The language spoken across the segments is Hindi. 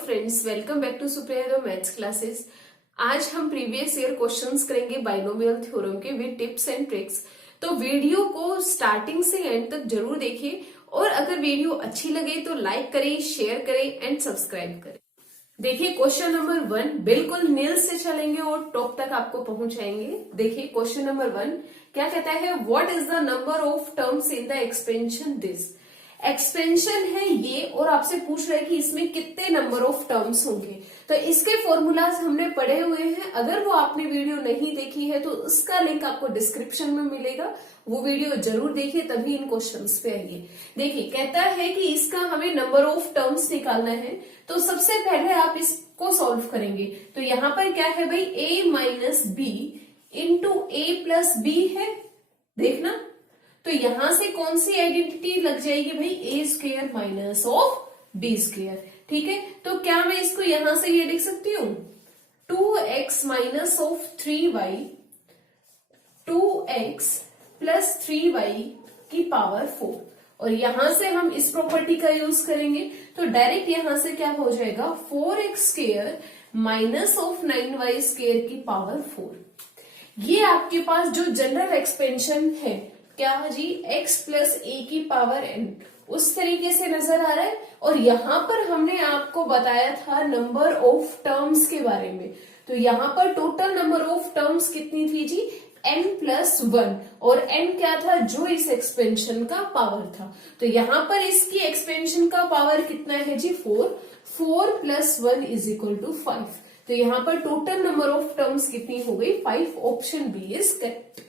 Friends, welcome back to Supriya maths classes. आज हम प्रीवियस ईयर क्वेश्चंस करेंगे बाइनोमियल थ्योरम के विद टिप्स एंड ट्रिक्स। तो वीडियो को स्टार्टिंग से एंड तक जरूर देखिए और अगर वीडियो अच्छी लगे तो लाइक करें, शेयर करें एंड सब्सक्राइब करें। देखिए क्वेश्चन नंबर 1 बिल्कुल नील से चलेंगे और टॉप तक आपको पहुंचाएंगे। देखिए क्वेश्चन नंबर 1 क्या कहता है, what is the number of terms in the expansion this. Expansion है ये और आपसे पूछ रहा है कि इसमें कितने नंबर ऑफ टर्म्स होंगे। तो इसके फॉर्मूलाज हमने पढ़े हुए हैं, अगर वो आपने वीडियो नहीं देखी है तो उसका लिंक आपको डिस्क्रिप्शन में मिलेगा, वो वीडियो जरूर देखिए तभी इन क्वेश्चंस पे आइए। देखिए कहता है कि इसका हमें नंबर ऑफ टर्म्स निकालना है, तो सबसे पहले आप इसको सॉल्व करेंगे। तो यहाँ पर क्या है भाई, a minus b into a plus b है, देखना। तो यहां से कौन सी आइडेंटिटी लग जाएगी भाई, A square minus of B square. ठीक है, तो क्या मैं इसको यहां से ये लिख सकती हूँ 2x minus of 3y 2x plus 3y की पावर 4। और यहां से हम इस प्रॉपर्टी का यूज करेंगे तो डायरेक्ट यहां से क्या हो जाएगा 4x square minus of 9y square की पावर 4। ये आपके पास जो जनरल एक्सपेंशन है क्या जी, x प्लस ए की पावर n उस तरीके से नजर आ रहा है। और यहां पर हमने आपको बताया था नंबर ऑफ टर्म्स के बारे में। तो यहां पर टोटल नंबर ऑफ टर्म्स कितनी थी जी, n प्लस 1। और n क्या था, जो इस एक्सपेंशन का पावर था। तो यहां पर इसकी एक्सपेंशन का पावर कितना है जी 4 प्लस 1 इज इक्वल टू 5। तो यहां पर टोटल नंबर ऑफ टर्म्स कितनी हो गई 5। Option B is correct.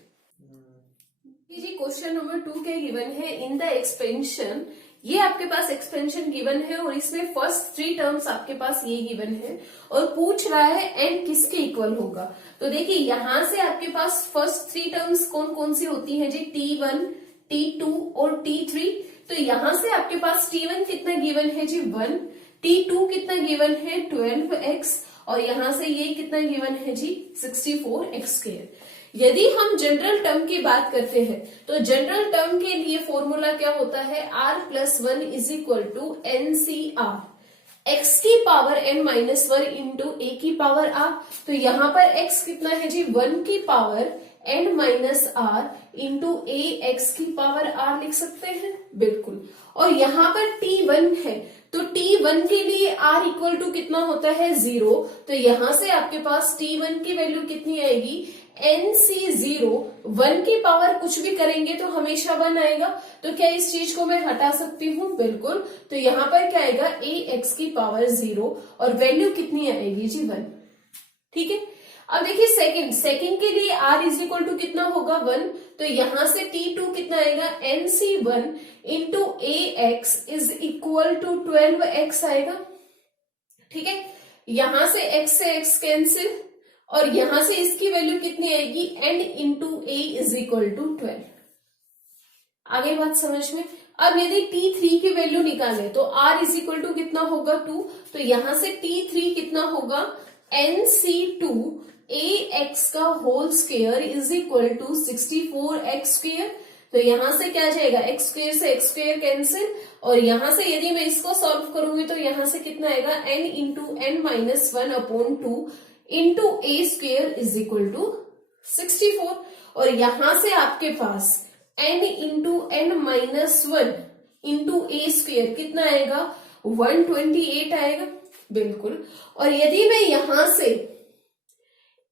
जी क्वेश्चन नंबर 2 के गिवन है इन द एक्सपेंशन, ये आपके पास एक्सपेंशन गिवन है और इसमें फर्स्ट 3 टर्म्स आपके पास ये गिवन है और पूछ रहा है n किसके इक्वल होगा। तो देखिए यहां से आपके पास फर्स्ट 3 टर्म्स कौन कौन सी होती हैं जी, t1 t2 और t3। तो यहां से आपके पास t1 कितना गिवन है जी 1, t2 कितना गिवन है 12x और यहां से ये कितना गिवन है जी 64x स्क्वायर। यदि हम जनरल टर्म की बात करते हैं तो जनरल टर्म के लिए फॉर्मूला क्या होता है, r plus 1 is equal to N C R, x की पावर n माइनस 1 इंटू ए की पावर r। तो यहां पर x कितना है जी 1 की power n minus r into A X की पावर r लिख सकते हैं, बिल्कुल। और यहां पर t1 है तो t1 के लिए r इक्वल टू कितना होता है 0। तो यहां से आपके पास t1 की वैल्यू कितनी आएगी, NC0 1 की पावर कुछ भी करेंगे तो हमेशा 1 आएगा। तो क्या इस चीज को मैं हटा सकती हूँ, बिल्कुल। तो यहां पर क्या आएगा ax की पावर 0 और वैल्यू कितनी आएगी जी 1। ठीक है, अब देखिए सेकंड के लिए r इज इक्वल टू कितना होगा 1। तो यहां से t2 कितना आएगा NC1 into ax is equal to 12x आएगा। ठीक है, यहां से x कैंसिल और यहां से इसकी वैल्यू कितनी आएगी n into a is equal to 12। आगे बात समझ में। अब यदि t3 की वैल्यू निकाले तो r इज इक्वल टू कितना होगा 2। तो यहां से t3 कितना होगा nc2 ax का whole square is equal to 64x square. तो यहां से क्या जाएगा x स्क्वायर से x स्क्वायर कैंसिल और यहां से यदि मैं इसको सॉल्व करूंगी तो यहां से कितना आएगा n into n minus 1 upon 2 into A square is equal to 64। और यहां से आपके पास n into n minus 1 into A square कितना आएगा 128 आएगा, बिल्कुल। और यदि मैं यहां से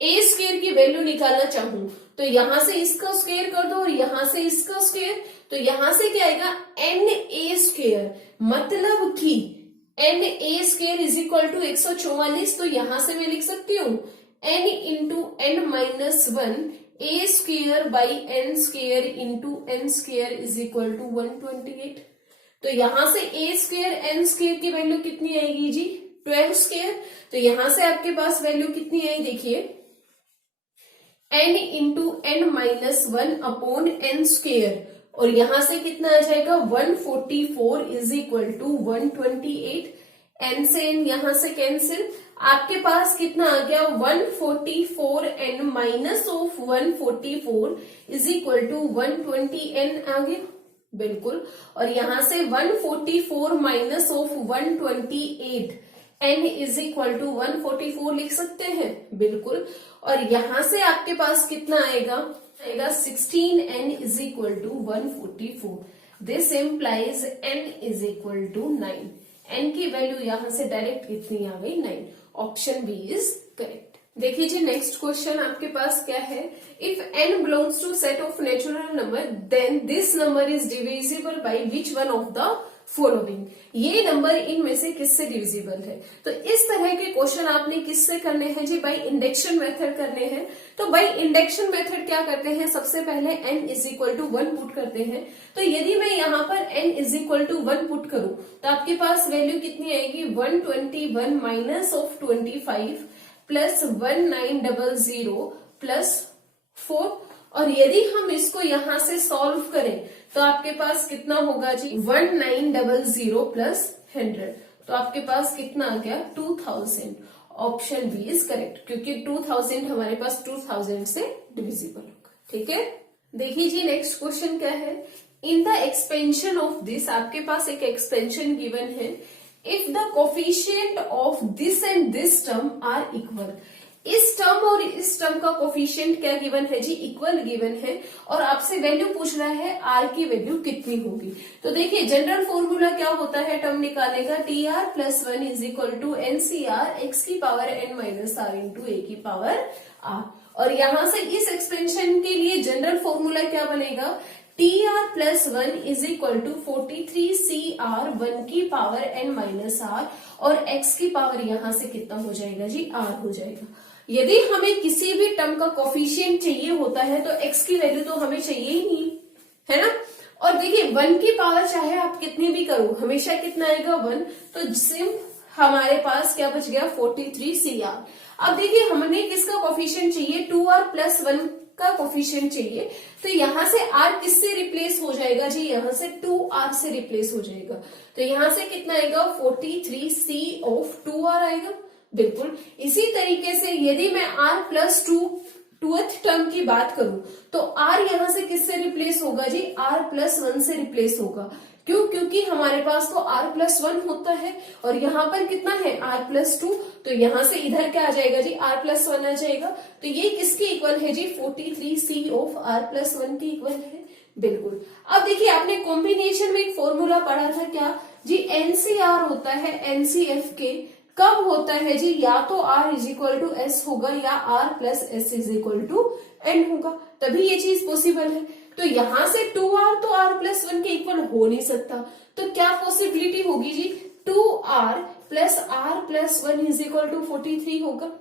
ए स्क्वेयर की वैल्यू निकालना चाहूं तो यहां से इसका स्क्वेयर कर दो और यहां से इसका स्क्वेयर। तो यहां से क्या आएगा n ए स्क्वेयर, मतलब कि n a square is equal to 144। तो यहां से मैं लिख सकती हूँ n into n minus 1 a square by n square into n square is equal to 128। तो यहां से a स्क्वेयर n स्क्वेयर की वैल्यू कितनी आएगी जी 12 स्क्वेयर। तो यहां से आपके पास वैल्यू कितनी आई, देखिए n into n minus 1 upon n square और यहां से कितना आ जाएगा 144 इज इक्वल टू 128। n से n यहां से कैंसिल, आपके पास कितना आ गया 144 n minus of 144 is equal to 120n आ गया, बिल्कुल। और यहां से 144 minus of 128 n is equal to 144 लिख सकते हैं, बिल्कुल। और यहां से आपके पास कितना आएगा, 16n is equal to 144। This implies n is equal to 9। n की वैल्यू यहां से डायरेक्ट कितनी आ गई, 9। Option B is correct. देखिए जी, नेक्स्ट क्वेश्चन आपके पास क्या है, if n belongs to set of natural number then this number is divisible by which one of the following. ये नंबर इनमें से किससे डिविजिबल है। तो इस तरह के क्वेश्चन आपने किससे करने हैं जी, बाय इंडेक्शन मेथड करने हैं। तो बाय इंडेक्शन मेथड क्या करते हैं, सबसे पहले n is equal to 1 put करते हैं। तो यदि मैं यहाँ पर n is equal to 1 put करूं तो आपके पास वैल्यू कितनी आएगी, 121 माइनस ऑफ 25 प्लस 1900 प्लस 4। और यदि हम इसको यहां से सॉल्व करें तो आपके पास कितना होगा जी, 1900 प्लस 100, तो आपके पास कितना आ गया, 2000। ऑप्शन बी इज करेक्ट, क्योंकि 2000 हमारे पास 2000 से डिविजिबल होगा। ठीक है, देखिए जी नेक्स्ट क्वेश्चन क्या है, in the expansion of this, आपके पास एक एक्सपेंशन गिवन है, if the coefficient of this and this term are equal. इस टर्म और इस टर्म का कोफिशिएंट क्या गिवन है जी, इक्वल गिवन है। और आपसे वैल्यू पूछ रहा है आर की वैल्यू कितनी होगी। तो देखिए जनरल फॉर्मूला क्या होता है टर्म निकालने का, T are plus 1 is equal to N C R x की power N minus R into ए की पावर आर। और यहां से इस एक्सपेंशन के लिए जनरल फॉर्मूला क्या बनेगा, t are plus 1 is equal to 43 c r 1 की पावर एन माइनस आर, और x की पावर यहां से कितना हो जाएगा जी, r हो जाएगा। यदि हमें किसी भी टर्म का कोफिशिएंट चाहिए होता है तो x की वैल्यू तो हमें चाहिए ही नहीं, है ना। और देखिए 1 की पावर चाहे आप कितनी भी करो हमेशा कितना आएगा, 1। तो सिर्फ हमारे पास क्या बच गया, 43 सी आर। अब देखिए हमने किसका कोफिशिएंट चाहिए, 2r प्लस 1 का कोफिशिएंट चाहिए। तो यहां से r किससे रिप्लेस हो जाएगा जी, यहां से 2r से रिप्लेस हो जाएगा। तो यहां से कितना आएगा, 43 c ऑफ 2r आएगा, बिल्कुल। इसी तरीके से यदि मैं r प्लस 2th टर्म की बात करूं तो r यहां से किससे रिप्लेस होगा जी, r प्लस 1 से रिप्लेस होगा। क्यों, क्योंकि हमारे पास तो r प्लस 1 होता है और यहाँ पर कितना है, r प्लस 2। तो यहां से इधर क्या आ जाएगा जी, r प्लस 1 आ जाएगा। तो ये किसकी इक्वल है जी, 43 c ऑफ r प्लस 1 की इक्वल है, बिल्कुल। अब देखिए आपने कॉम्बिनेशन में एक फॉर्मूला पढ़ा था क्या जी, एनसीआर होता है एनसीएफ के, कब होता है जी, या तो r is equal to s होगा या r plus s is equal to n होगा, तभी ये चीज पॉसिबल है। तो यहां से 2r तो r प्लस 1 के इक्वल हो नहीं सकता, तो क्या पॉसिबिलिटी होगी जी, 2r plus r plus 1 is equal to 43 होगा,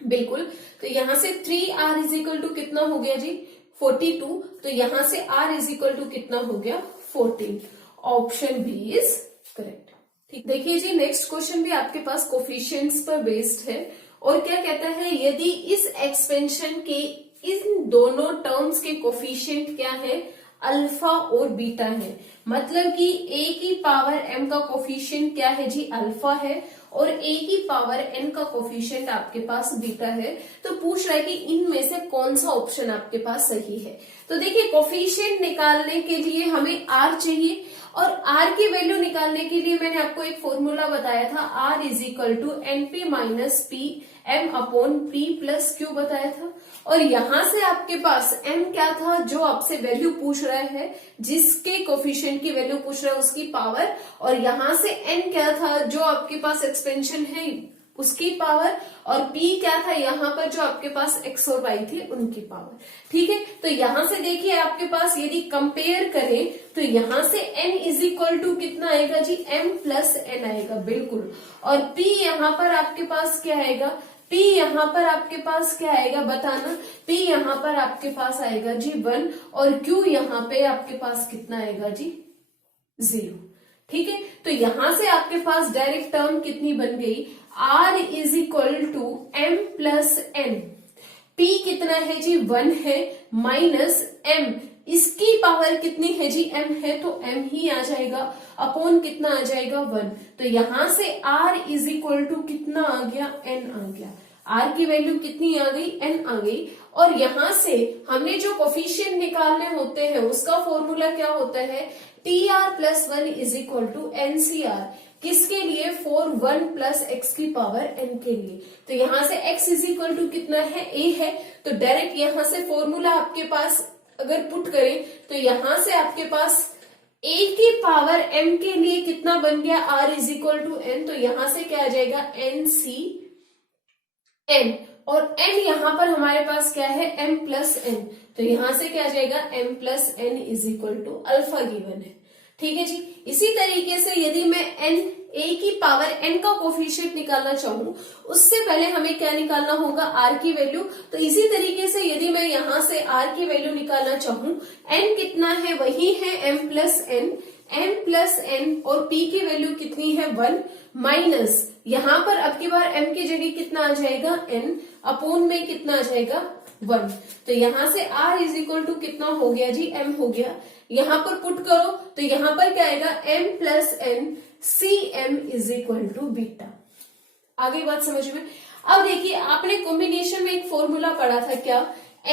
बिल्कुल। तो यहां से 3r इज इक्वल टू कितना हो गया जी, 42। तो यहां से r इज इक्वल टू कितना हो गया, 14। Option B is correct. ठीक, देखिए जी नेक्स्ट क्वेश्चन भी आपके पास कोफिशिएंट्स पर बेस्ड है और क्या कहता है, यदि इस एक्सपेंशन के इन दोनों टर्म्स के कोफिशिएंट क्या है, अल्फा और बीटा है। मतलब कि a की पावर m का कोफिशिएंट क्या है जी, अल्फा है, और a की पावर n का कोफिशिएंट आपके पास बीटा है। तो पूछ रहा है कि इनमें से कौन सा ऑप्शन आपके पास सही है। तो देखिए कोफिशिएंट निकालने के लिए हमें r चाहिए, और r की वैल्यू निकालने के लिए मैंने आपको एक फॉर्मूला बताया था, r is equal to n p minus p m upon p plus q बताया था। और यहां से आपके पास m क्या था, जो आपसे वैल्यू पूछ रहा है, जिसके कोफिशिएंट की वैल्यू पूछ रहा है उसकी पावर, और यहां से n क्या था, जो आपके पास एक्सपेंशन है उसकी पावर, और p क्या था यहाँ पर जो आपके पास x और y थी उनकी पावर। ठीक है, तो यहां से देखिए आपके पास यदि कंपेयर करें तो यहां से n इज इक्वल टू कितना आएगा जी, m प्लस n आएगा, बिल्कुल। और p यहाँ पर आपके पास क्या आएगा, p यहाँ पर आपके पास क्या आएगा बताना, p यहाँ पर आपके पास आएगा जी 1, और q यहाँ पे आपके पास कितना आएगा जी, 0। ठीक है, तो यहां से आपके पास डायरेक्ट टर्म कितनी बन गई, r is equal to m plus n, p कितना है जी 1 है, माइनस m, इसकी पावर कितनी है जी, m है, तो m ही आ जाएगा, अपॉन कितना आ जाएगा 1। तो यहां से r इज इक्वल टू कितना आ गया, n आ गया। r की वैल्यू कितनी आ गई, n आ गई। और यहां से हमने जो कोफिशिएंट निकालने होते हैं उसका फॉर्मूला क्या होता है, T are plus 1 is equal to NCR. किसके लिए? फॉर 1 प्लस एक्स की पावर n के लिए। तो यहां से x इज इक्वल टू कितना है? a है। तो डायरेक्ट यहां से फॉर्मूला आपके पास अगर पुट करें तो यहां से आपके पास a की पावर m के लिए कितना बन गया? r is equal to n। तो यहां से क्या आ जाएगा? n c n, और n यहां पर हमारे पास क्या है? m plus n। तो यहां से क्या आ जाएगा? m plus n is equal to alpha given है। ठीक है जी। इसी तरीके से यदि मैं n a की पावर n का कोफिशिएंट निकालना चाहूं, उससे पहले हमें क्या निकालना होगा? r की वैल्यू। तो इसी तरीके से यदि मैं यहां से r की वैल्यू निकालना चाहूं, n कितना है? वही है m प्लस n और p की वैल्यू कितनी है? 1 माइनस यहां पर अब की बार m की जगह कितना आ जाएगा? n अपोन में कितना आ जाएगा? 1। तो यहां से r इज इक्वल टू कितना हो गया जी? m हो गया। यहां पर पुट करो तो यहां पर क्या आएगा? m plus n c m is equal to beta. आगे बात समझ में? अब देखिए, आपने कॉम्बिनेशन में एक फॉर्मूला पढ़ा था क्या?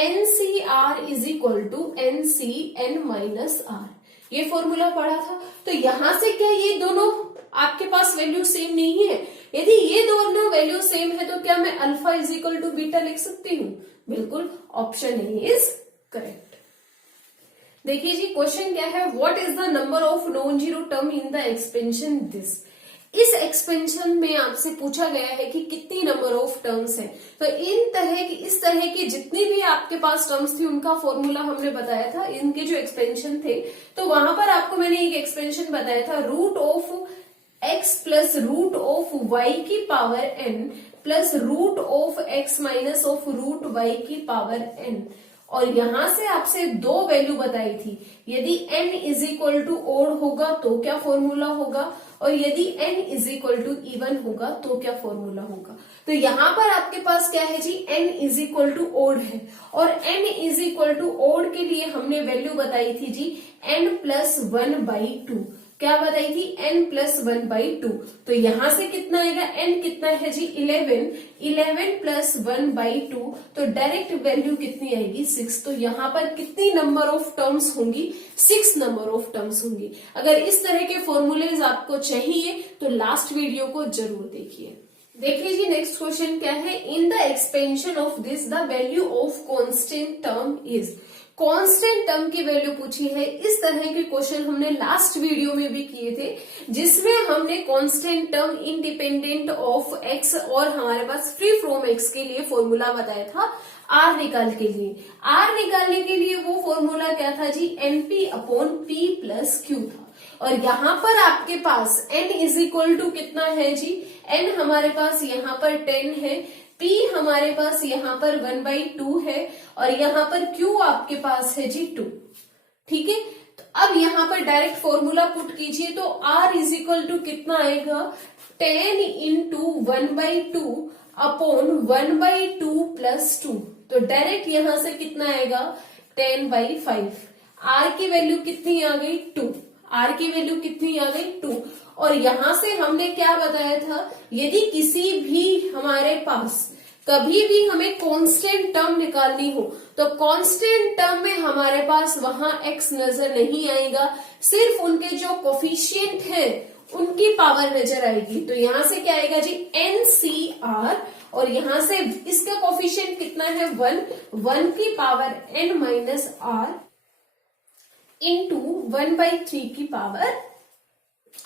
NCR is equal to NCN माइनस R, ये फॉर्मूला पढ़ा था। तो यहां से क्या ये दोनों आपके पास वैल्यू सेम नहीं है? यदि ये दोनों वैल्यू सेम है तो क्या मैं alpha is equal to beta लिख सकती हूँ? बिल्कुल, ऑप्शन ए इज करेक्ट। देखिए जी, क्वेश्चन क्या है? What is the number of non zero term in the expansion this. इस एक्सपेंशन में आपसे पूछा गया है कि कितनी नंबर ऑफ टर्म्स है। तो इस तरह की जितनी भी आपके पास टर्म्स थी उनका फॉर्मूला हमने बताया था। इनके जो एक्सपेंशन थे, तो वहां पर आपको मैंने एक एक्सपेंशन बताया था, root of x plus root of y की power n plus root of x minus of root y की पावर n। और यहां से आपसे दो वैल्यू बताई थी, यदि n is equal to odd होगा तो क्या फॉर्मूला होगा, और यदि n is equal to even होगा तो क्या फॉर्मूला होगा। तो यहां पर आपके पास क्या है जी? n is equal to odd है, और n is equal to odd के लिए हमने वैल्यू बताई थी जी n प्लस 1/2। क्या बताई थी? n plus 1/2। तो यहां से कितना आएगा? n कितना है जी? 11 प्लस 1/2। तो डायरेक्ट वैल्यू कितनी आएगी? 6। तो यहां पर कितनी नंबर ऑफ टर्म्स होंगी? 6 नंबर ऑफ टर्म्स होंगी। अगर इस तरह के फॉर्मूलेज आपको चाहिए तो लास्ट वीडियो को जरूर देखिए। देखिए जी, नेक्स्ट क्वेश्चन क्या है? In the expansion of this the value of constant term is. Constant term की वैल्यू पूछी है। इस तरह के क्वेश्चन हमने लास्ट वीडियो में भी किए थे, जिसमें हमने constant term independent of x और हमारे पास फ्री फ्रॉम एक्स के लिए फॉर्मूला बताया था आर निकाल के लिए। आर निकालने के लिए वो फॉर्मूला क्या था जी? NP upon P plus Q था। और यहां पर आपके पास n इज इक्वल टू कितना है जी? n हमारे पास यहाँ पर 10 है, p हमारे पास यहाँ पर 1/2 है, और यहाँ पर q आपके पास है जी 2। ठीक है, तो अब यहाँ पर डायरेक्ट फॉर्मूला पुट कीजिए तो r इज इक्वल टू कितना आएगा? 10 इंटू 1/2 अपॉन 1/2 प्लस 2। तो डायरेक्ट यहां से कितना आएगा? 10/5। r की वैल्यू कितनी आ गई? 2। r की वैल्यू कितनी आ गई? 2। और यहां से हमने क्या बताया था? यदि किसी भी हमारे पास कभी भी हमें कांस्टेंट टर्म निकालनी हो तो कांस्टेंट टर्म में हमारे पास वहां x नजर नहीं आएगा, सिर्फ उनके जो कोफिशिएंट है उनकी पावर नजर आएगी। तो यहां से क्या आएगा जी? NCR, और यहां से इसका कोफिशिएंट कितना है? 1 की power n minus r into 1/3 की पावर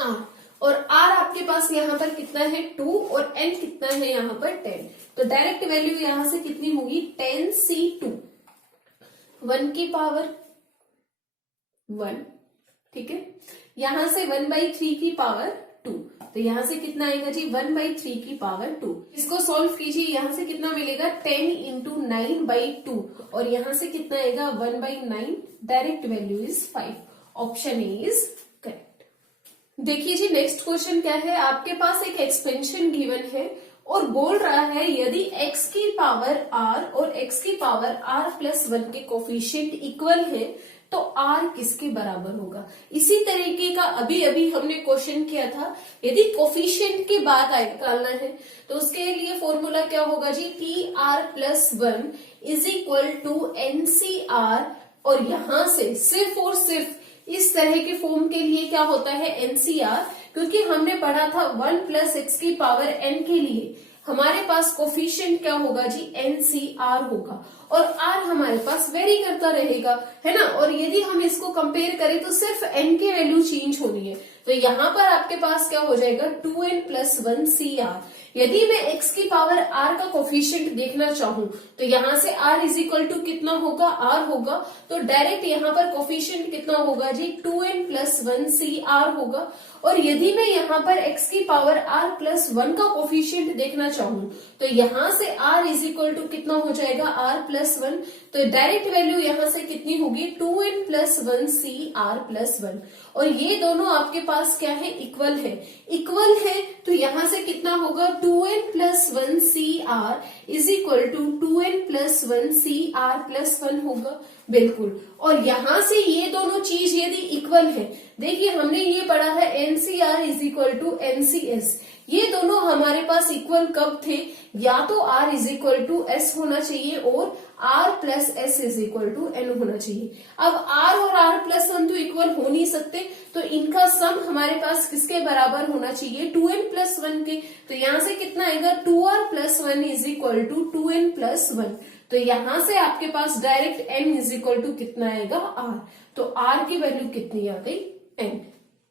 r। और r आपके पास यहाँ पर कितना है? 2, और n कितना है यहाँ पर? 10। तो डायरेक्ट वैल्यू यहां से कितनी होगी? 10c2, 1 की पावर 1। ठीक है, यहां से 1/3 की पावर 2। तो यहां से कितना आएगा जी? 1/3 की पावर 2। इसको सॉल्व कीजिए, यहां से कितना मिलेगा? 10 इंटू 9/2, और यहां से कितना आएगा? 1/9। Direct value is 5। Option A is correct. देखिए जी, नेक्स्ट क्वेश्चन क्या है? आपके पास एक एक्सपेंशन गिवन है और बोल रहा है यदि x की पावर r और x की पावर r प्लस 1 के कोफिशिएंट इक्वल है तो r किसके बराबर होगा। इसी तरीके का अभी अभी हमने क्वेश्चन किया था। यदि कोफिशिएंट की बात निकालना है तो उसके लिए फॉर्मूला क्या होगा जी? tr plus 1 is equal to NCR, और यहां से सिर्फ और सिर्फ इस तरह के फॉर्म के लिए क्या होता है? NCR क्योंकि हमने पढ़ा था 1 प्लस एक्स की पावर एन के लिए हमारे पास कोफिशिएंट क्या होगा जी, NCR होगा, और R हमारे पास वेरी करता रहेगा, है ना। और यदि हम इसको कंपेयर करें तो सिर्फ n की वैल्यू चेंज होनी है, तो यहाँ पर आपके पास क्या हो जाएगा 2n + 1 CR। यदि मैं x की पावर r का कोफिशिएंट देखना चाहूं तो यहाँ से r = कितना होगा, r होगा, तो डायरेक्ट यहाँ पर कोफिशिएंट कितना होगा जी 2n + 1 CR होगा। और यदि मैं यहाँ पर x की पावर r + 1 का कोफिशिएंट देखना चाहूं तो यहाँ से r = कितना हो जाएगा r + 1, तो डायरेक्ट वैल्यू यहाँ से कितनी होगी 2n + 1 CR + 1। और ये दोनों आपके पास क्या है, इक्वल है, तो यहाँ से कितना होगा 2n + 1 CR = 2n + 1 CR + 1 होगा, बिल्कुल। और यहाँ से ये दोनों चीज यदि इक्वल है, देखिए हमने ये पढ़ा है NCR = NCS, ये दोनों हमारे पास इक्वल कब थे, या तो R = S होना चाहिए और R + S = N होना चाहिए। अब R और R + 1 तो इक्वल हो नहीं सकते, तो इनका सम हमारे पास किसके बराबर होना चाहिए 2n + 1 के, तो यहाँ से कितना आएगा 2R + 1 = 2n + 1, तो यहाँ से आपके पास डायरेक्ट n = कितना आएगा R, तो R की वैल्यू कितनी आ गई n,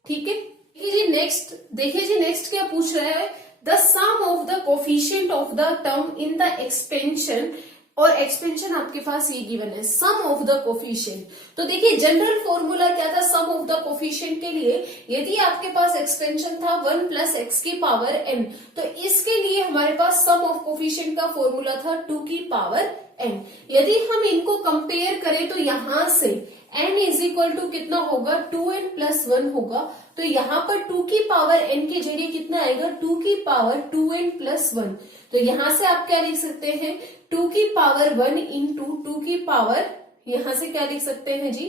ठीक है। देखिए जी नेक्स्ट क्या पूछ रहा है, the sum of the coefficient of the term in the expansion, और एक्सपेंशन आपके पास ये गिवन है सम ऑफ द कोफिशिएंट। तो देखिए जनरल फॉर्मूला क्या था सम ऑफ द कोफिशिएंट के लिए, यदि आपके पास एक्सपेंशन था 1 + x की पावर n, तो इसके लिए हमारे पास सम ऑफ कोफिशिएंट का फॉर्मूला था 2 की पावर n। यदि हम इनको कंपेयर करें तो यहां से n = कितना होगा 2n + 1 होगा, तो यहाँ पर 2 की पावर n के जरिए कितना आएगा 2 की पावर 2n + 1, तो यहाँ से आप क्या लिख सकते हैं 2 की पावर 1 × 2 की पावर, यहाँ से क्या लिख सकते हैं जी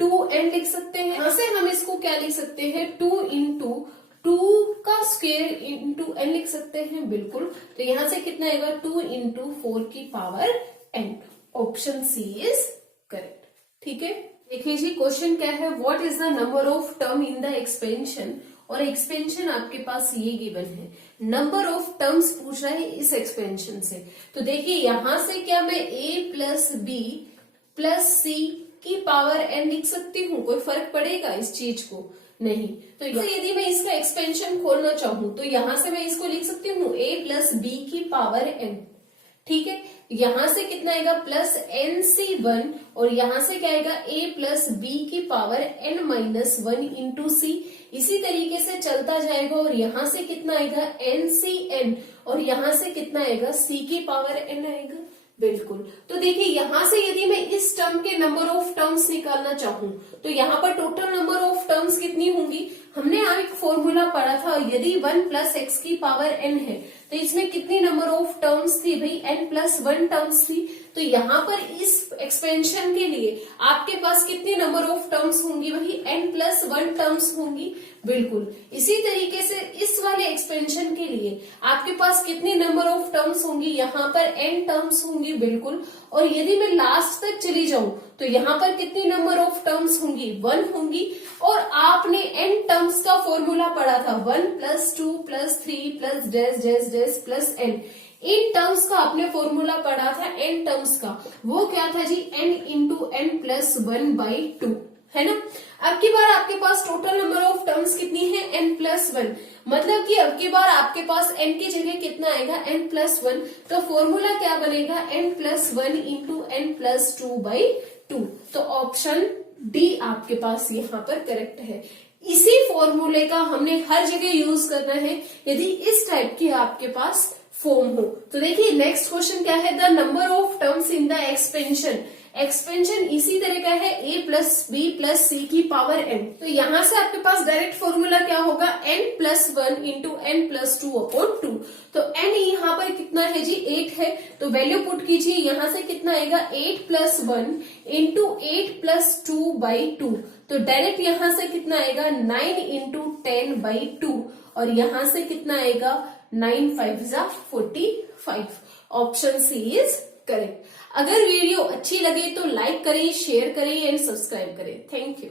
2n लिख सकते हैं। यहाँ से हम इसको क्या लिख सकते हैं 2 × 2 का स्क्वायर × n लिख सकते हैं, बिल्कुल। तो यहाँ से कितना आएगा 2 × 4 की power n, option C is correct, ठीक है। देखिए जी क्वेश्चन क्या है, what is the number of term in the expansion, और एक्सपेंशन आपके पास ये गिवन है, नंबर ऑफ टर्म्स पूछ रहा है इस एक्सपेंशन से। तो देखिए यहां से क्या मैं a + b + c की पावर n लिख सकती हूँ, कोई फर्क पड़ेगा इस चीज को, नहीं। तो यदि मैं इसका एक्सपेंशन खोलना चाहूं तो यहां से मैं इसको लिख सकती हूँ a + b की पावर n, ठीक है। यहां से कितना आएगा +NC1, और यहां से क्या आएगा a + b की पावर n - 1 × c, इसी तरीके से चलता जाएगा, और यहां से कितना आएगा NCN, और यहां से कितना आएगा c की पावर n आएगा, बिल्कुल। तो देखिए यहां से यदि मैं इस टर्म के नंबर ऑफ टर्म्स निकालना चाहूं तो यहाँ पर टोटल नंबर ऑफ टर्म्स कितनी होंगी, हमने यहाँ एक फॉर्मूला पढ़ा था, यदि 1 + x की पावर n है तो इसमें कितनी नंबर ऑफ टर्म्स थी भाई n + 1 टर्म्स थी। तो यहाँ पर इस एक्सपेंशन के लिए आपके पास कितनी नंबर ऑफ टर्म्स होंगी, वही n + 1 टर्म्स होंगी, बिल्कुल। इसी तरीके से इस वाले एक्सपेंशन के लिए आपके पास कितनी नंबर ऑफ टर्म्स होंगी, यहाँ पर n टर्म्स होंगी, बिल्कुल। और यदि मैं लास्ट तक चली जाऊं तो यहाँ पर कितनी नंबर ऑफ टर्म्स होंगी 1 होंगी, और आपने n टर्म्स का फॉर्मूला पढ़ा था 1 + 2 + 3 + dash dash dash + n, in terms का आपने फॉर्मूला पढ़ा था n टर्म्स का, वो क्या था जी n × n + 1/2, है ना। अब की बार आपके पास टोटल नंबर ऑफ टर्म्स कितनी है n + 1, मतलब कि अब की बार आपके पास n की जगह कितना आएगा n + 1, तो फॉर्मूला क्या बनेगा n + 1 × n + 2/2, तो ऑप्शन डी आपके पास यहाँ पर करेक्ट है। इसी फॉर्मूले का हमने हर जगह यूज करना है यदि इस टाइप की आपके पास फॉर्म हो। तो देखिए नेक्स्ट क्वेश्चन क्या है, the number of terms in the expansion, expansion इसी तरह का है a + b + c की पावर n, तो यहां से आपके पास डायरेक्ट फॉर्मूला क्या होगा n + 1 × n + 2/2, तो n यहाँ पर कितना है जी 8 है, तो वैल्यू पुट कीजिए, यहां से कितना आएगा 8 + 1 × 8 + 2/2, तो डायरेक्ट यहां से कितना आएगा 9 × 10/2, और यहां से कितना आएगा 9 × 5 = 45, ऑप्शन सी इज करेक्ट। अगर वीडियो अच्छी लगे तो लाइक करें, शेयर करें एंड सब्सक्राइब करें। Thank you.